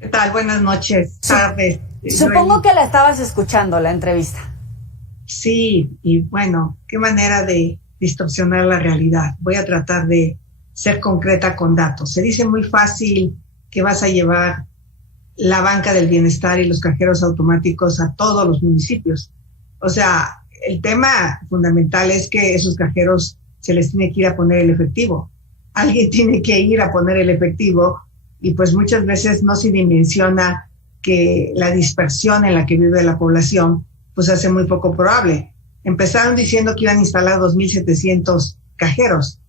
¿Qué tal? Buenas noches, tarde. Supongo que la estabas escuchando, la entrevista. Sí, y bueno, qué manera de distorsionar la realidad. Voy a tratar de ser concreta con datos. Se dice muy fácil que vas a llevar la banca del bienestar y los cajeros automáticos a todos los municipios. O sea, el tema fundamental es que esos cajeros se les tiene que ir a poner el efectivo. Alguien tiene que ir a poner el efectivo y pues muchas veces no se dimensiona que la dispersión en la que vive la población pues hace muy poco probable. Empezaron diciendo que iban a instalar 2,700 cajeros.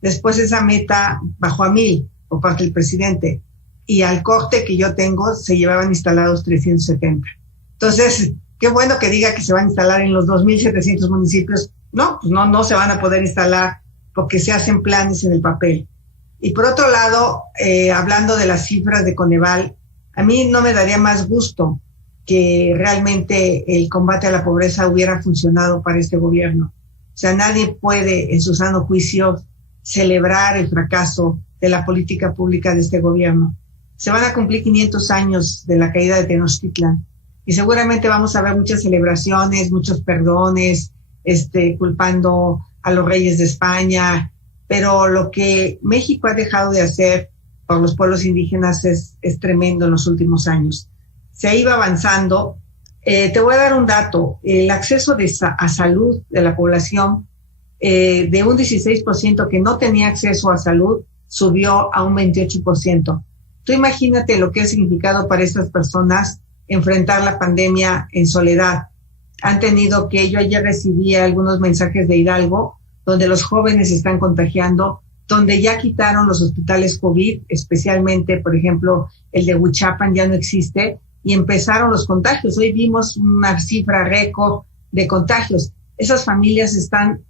Después esa meta bajó a 1,000 por parte del presidente. Y al corte que yo tengo se llevaban instalados 370. Entonces, qué bueno que diga que se van a instalar en los 2,700 municipios. No, pues no se van a poder instalar porque se hacen planes en el papel. Y por otro lado, hablando de las cifras de Coneval, a mí no me daría más gusto que realmente el combate a la pobreza hubiera funcionado para este gobierno. O sea, nadie puede en su sano juicio celebrar el fracaso de la política pública de este gobierno. Se van a cumplir 500 años de la caída de Tenochtitlan y seguramente vamos a ver muchas celebraciones, muchos perdones, culpando a los reyes de España, pero lo que México ha dejado de hacer por los pueblos indígenas es tremendo en los últimos años. Se iba avanzando. Te voy a dar un dato. El acceso a salud de la población, de un 16% que no tenía acceso a salud, subió a un 28%. Tú imagínate lo que ha significado para estas personas enfrentar la pandemia en soledad. Han tenido que, yo ayer recibí algunos mensajes de Hidalgo, donde los jóvenes se están contagiando, donde ya quitaron los hospitales COVID, especialmente, por ejemplo, el de Huichapan ya no existe, y empezaron los contagios. Hoy vimos una cifra récord de contagios. Esas familias están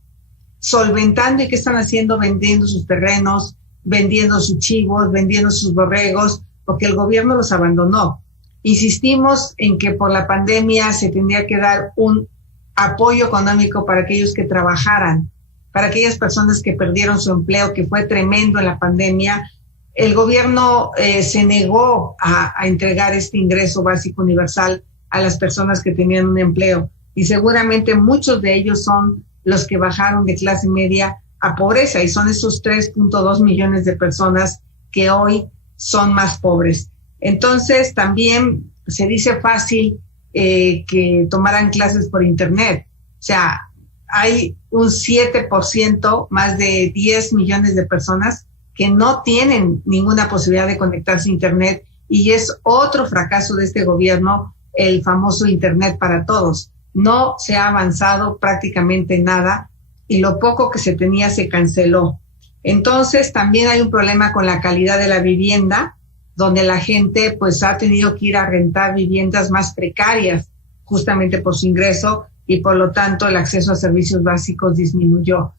solventando, ¿y qué están haciendo? Vendiendo sus terrenos, vendiendo sus chivos, vendiendo sus borregos, porque el gobierno los abandonó. Insistimos en que por la pandemia se tendría que dar un apoyo económico para aquellos que trabajaran, para aquellas personas que perdieron su empleo, que fue tremendo en la pandemia. El gobierno se negó a entregar este ingreso básico universal a las personas que tenían un empleo, y seguramente muchos de ellos son los que bajaron de clase media a pobreza, y son esos 3.2 millones de personas que hoy son más pobres. Entonces también se dice fácil que tomaran clases por internet. O sea, hay un 7%, más de 10 millones de personas que no tienen ninguna posibilidad de conectarse a internet, y es otro fracaso de este gobierno, el famoso internet para todos. No se ha avanzado prácticamente nada, y lo poco que se tenía se canceló. Entonces también hay un problema con la calidad de la vivienda, donde la gente pues ha tenido que ir a rentar viviendas más precarias justamente por su ingreso, y por lo tanto el acceso a servicios básicos disminuyó.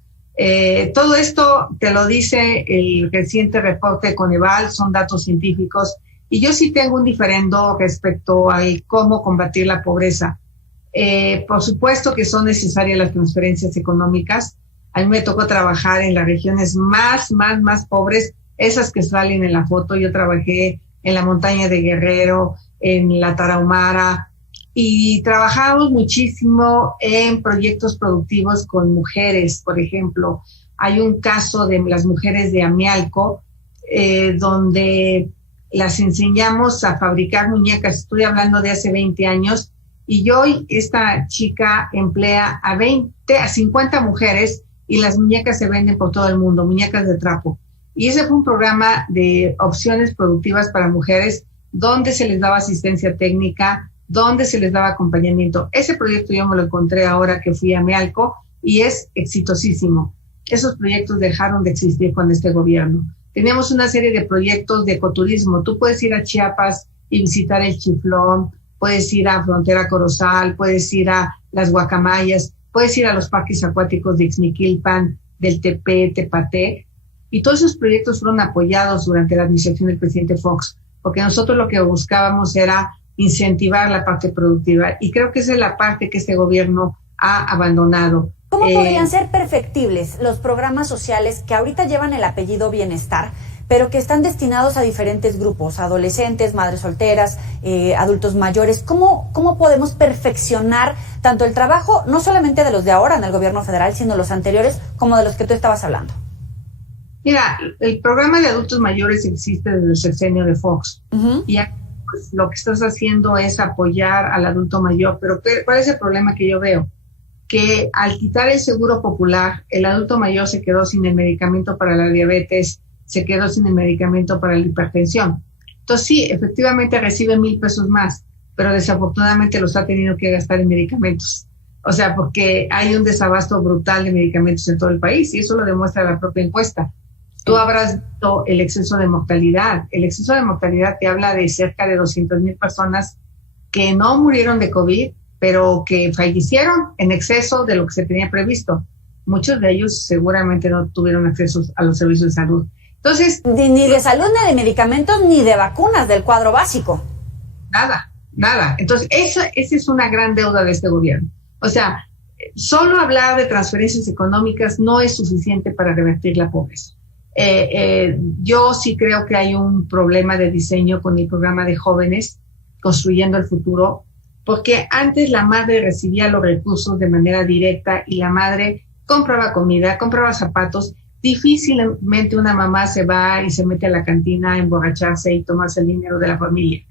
Todo esto te lo dice el reciente reporte de Coneval, son datos científicos, y yo sí tengo un diferendo respecto a cómo combatir la pobreza. Por supuesto que son necesarias las transferencias económicas. A mí me tocó trabajar en las regiones más pobres, esas que salen en la foto. Yo trabajé en la montaña de Guerrero, en la Tarahumara, y trabajamos muchísimo en proyectos productivos con mujeres. Por ejemplo, hay un caso de las mujeres de Amialco, donde las enseñamos a fabricar muñecas. Estoy hablando de hace 20 años, y hoy esta chica emplea a 50 mujeres, y las muñecas se venden por todo el mundo, muñecas de trapo. Y ese fue un programa de opciones productivas para mujeres, donde se les daba asistencia técnica, donde se les daba acompañamiento. Ese proyecto yo me lo encontré ahora que fui a Amialco, y es exitosísimo. Esos proyectos dejaron de existir con este gobierno. Tenemos una serie de proyectos de ecoturismo. Tú puedes ir a Chiapas y visitar el Chiflón, puedes ir a Frontera Corozal, puedes ir a las Guacamayas, puedes ir a los parques acuáticos de Ixmiquilpan, del Tepe, Tepate, y todos esos proyectos fueron apoyados durante la administración del presidente Fox, porque nosotros lo que buscábamos era incentivar la parte productiva, y creo que esa es la parte que este gobierno ha abandonado. ¿Cómo podrían ser perfectibles los programas sociales que ahorita llevan el apellido Bienestar, pero que están destinados a diferentes grupos, adolescentes, madres solteras, adultos mayores. ¿Cómo podemos perfeccionar tanto el trabajo, no solamente de los de ahora en el gobierno federal, sino los anteriores, como de los que tú estabas hablando? Mira, el programa de adultos mayores existe desde el sexenio de Fox. Y pues, lo que estás haciendo es apoyar al adulto mayor, pero ¿cuál es el problema que yo veo? Que al quitar el seguro popular, el adulto mayor se quedó sin el medicamento para la diabetes, se quedó sin el medicamento para la hipertensión. Entonces sí, efectivamente recibe 1,000 pesos más, pero desafortunadamente los ha tenido que gastar en medicamentos. O sea, porque hay un desabasto brutal de medicamentos en todo el país, y eso lo demuestra la propia encuesta. Tú habrás visto el exceso de mortalidad. El exceso de mortalidad te habla de cerca de 200,000 personas que no murieron de COVID, pero que fallecieron en exceso de lo que se tenía previsto. Muchos de ellos seguramente no tuvieron acceso a los servicios de salud. Entonces, ni de salud, ni de medicamentos, ni de vacunas del cuadro básico. Nada. Entonces, esa es una gran deuda de este gobierno. O sea, solo hablar de transferencias económicas no es suficiente para revertir la pobreza. Yo sí creo que hay un problema de diseño con el programa de jóvenes Construyendo el Futuro, porque antes la madre recibía los recursos de manera directa y la madre compraba comida, compraba zapatos. Difícilmente una mamá se va y se mete a la cantina a emborracharse y tomarse el dinero de la familia.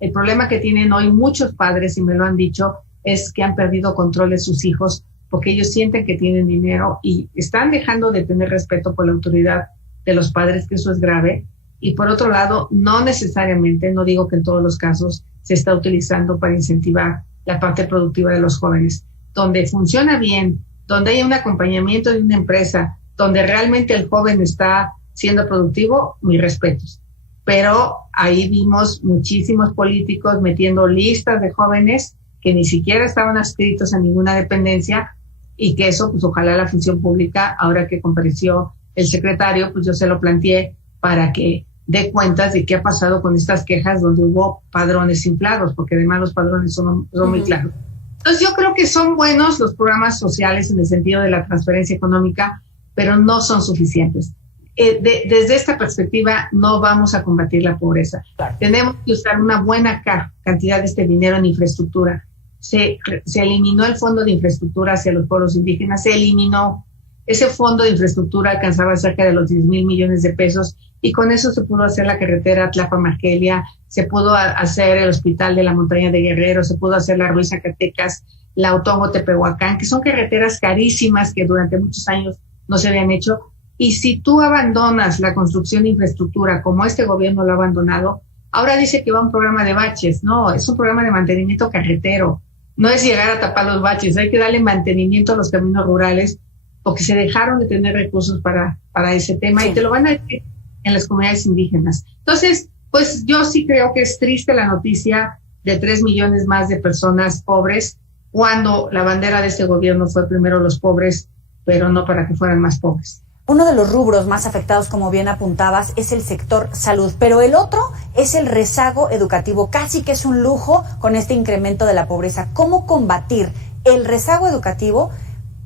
El problema que tienen hoy muchos padres, y me lo han dicho, es que han perdido control de sus hijos porque ellos sienten que tienen dinero y están dejando de tener respeto por la autoridad de los padres, que eso es grave. Y por otro lado, no necesariamente, no digo que en todos los casos, se está utilizando para incentivar la parte productiva de los jóvenes. Donde funciona bien, donde hay un acompañamiento de una empresa, donde realmente el joven está siendo productivo, mis respetos. Pero ahí vimos muchísimos políticos metiendo listas de jóvenes que ni siquiera estaban adscritos a ninguna dependencia, y que eso, pues ojalá la función pública, ahora que compareció el secretario, pues yo se lo planteé para que dé cuentas de qué ha pasado con estas quejas donde hubo padrones inflados, porque además los padrones son muy claros. Entonces yo creo que son buenos los programas sociales en el sentido de la transferencia económica, pero no son suficientes. Desde esta perspectiva no vamos a combatir la pobreza. Claro. Tenemos que usar una buena cantidad de este dinero en infraestructura. Se eliminó el fondo de infraestructura hacia los pueblos indígenas, se eliminó. Ese fondo de infraestructura alcanzaba cerca de los 10,000 millones de pesos, y con eso se pudo hacer la carretera Tlapa-Margelia, se pudo hacer el hospital de la montaña de Guerrero, se pudo hacer la Ruiz-Zacatecas, la Autóngo-Tepehuacán, que son carreteras carísimas que durante muchos años no se habían hecho. Y si tú abandonas la construcción de infraestructura como este gobierno lo ha abandonado, ahora dice que va a un programa de baches. No, es un programa de mantenimiento carretero. No es llegar a tapar los baches, hay que darle mantenimiento a los caminos rurales, porque se dejaron de tener recursos para ese tema, sí. Y te lo van a decir en las comunidades indígenas. Entonces, pues yo sí creo que es triste la noticia de 3 millones más de personas pobres, cuando la bandera de este gobierno fue primero los pobres, pero no para que fueran más pobres. Uno de los rubros más afectados, como bien apuntabas, es el sector salud, pero el otro es el rezago educativo. Casi que es un lujo con este incremento de la pobreza. ¿Cómo combatir el rezago educativo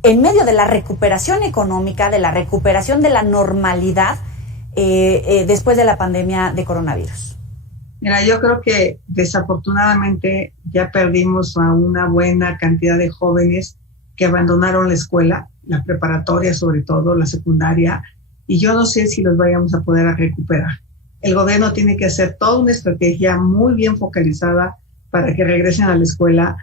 en medio de la recuperación económica, de la recuperación de la normalidad después de la pandemia de coronavirus? Mira, yo creo que desafortunadamente ya perdimos a una buena cantidad de jóvenes que abandonaron la escuela, la preparatoria sobre todo, la secundaria, y yo no sé si los vayamos a poder recuperar. El gobierno tiene que hacer toda una estrategia muy bien focalizada para que regresen a la escuela,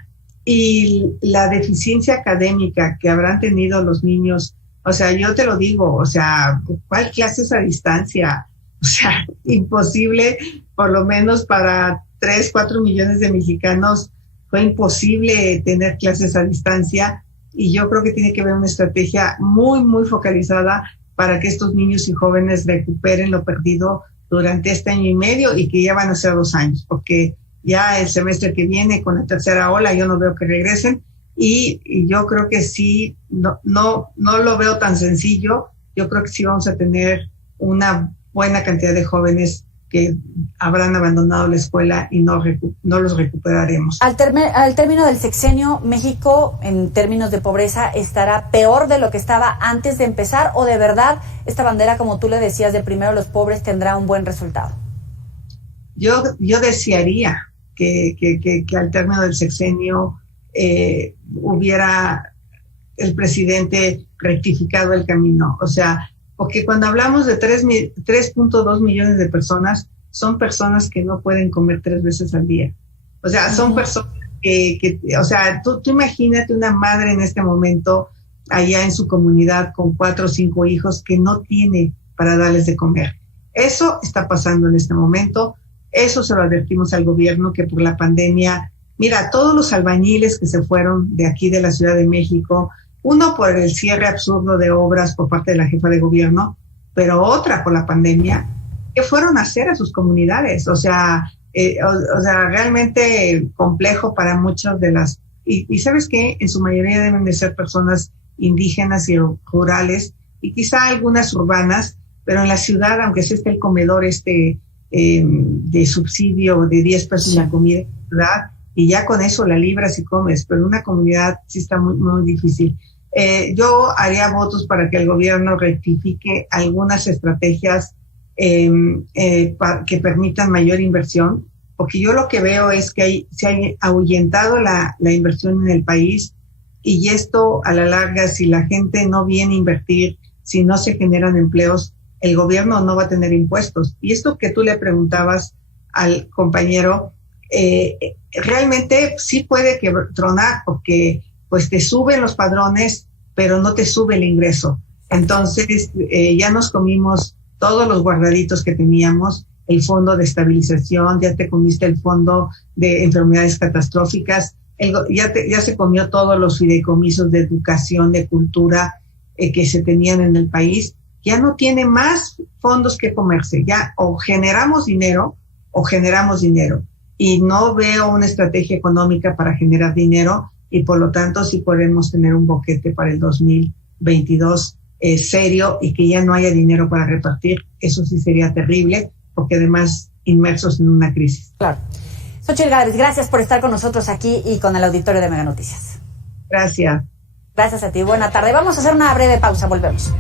y la deficiencia académica que habrán tenido los niños, o sea, yo te lo digo, o sea, ¿cuál clases a distancia? O sea, imposible, por lo menos para 3, 4 millones de mexicanos fue imposible tener clases a distancia, y yo creo que tiene que haber una estrategia muy, muy focalizada para que estos niños y jóvenes recuperen lo perdido durante este año y medio, y que ya van a ser 2 años, porque ya el semestre que viene con la tercera ola yo no veo que regresen, y yo creo que sí, no lo veo tan sencillo. Yo creo que sí vamos a tener una buena cantidad de jóvenes que habrán abandonado la escuela y no los recuperaremos. Al término del sexenio, ¿México, en términos de pobreza, estará peor de lo que estaba antes de empezar? ¿O de verdad esta bandera, como tú le decías, de primero los pobres, tendrá un buen resultado? Yo desearía que al término del sexenio hubiera el presidente rectificado el camino. O sea, porque cuando hablamos de 3.2 millones de personas, son personas que no pueden comer 3 veces al día. O sea, son personas o sea, tú imagínate una madre en este momento allá en su comunidad con 4 o 5 hijos que no tiene para darles de comer. Eso está pasando en este momento. Eso se lo advertimos al gobierno, que por la pandemia, mira, todos los albañiles que se fueron de aquí de la Ciudad de México, uno por el cierre absurdo de obras por parte de la jefa de gobierno, pero otra por la pandemia, ¿qué fueron a hacer a sus comunidades? O sea, realmente complejo para muchas de las... Y ¿sabes qué? En su mayoría deben de ser personas indígenas y rurales, y quizá algunas urbanas, pero en la ciudad, aunque sea el comedor de subsidio de 10 pesos la comida en la ciudad, y ya con eso la libras y comes, pero en una comunidad sí está muy, muy difícil. Yo haría votos para que el gobierno rectifique algunas estrategias que permitan mayor inversión, porque yo lo que veo es que se ha ahuyentado la inversión en el país, y esto a la larga, si la gente no viene a invertir, si no se generan empleos, el gobierno no va a tener impuestos. Y esto que tú le preguntabas al compañero, realmente sí puede tronar, porque pues te suben los padrones, pero no te sube el ingreso. Entonces ya nos comimos todos los guardaditos que teníamos, el fondo de estabilización, ya te comiste el fondo de enfermedades catastróficas, ya se comió todos los fideicomisos de educación, de cultura que se tenían en el país. Ya no tiene más fondos que comerse. Ya o generamos dinero, y no veo una estrategia económica para generar dinero, y por lo tanto sí podemos tener un boquete para el 2022 serio, y que ya no haya dinero para repartir. Eso sí sería terrible, porque además inmersos en una crisis. Claro. Xóchitl Gálvez, gracias por estar con nosotros aquí y con el auditorio de Mega Noticias. Gracias. Gracias a ti. Buena tarde. Vamos a hacer una breve pausa. Volvemos.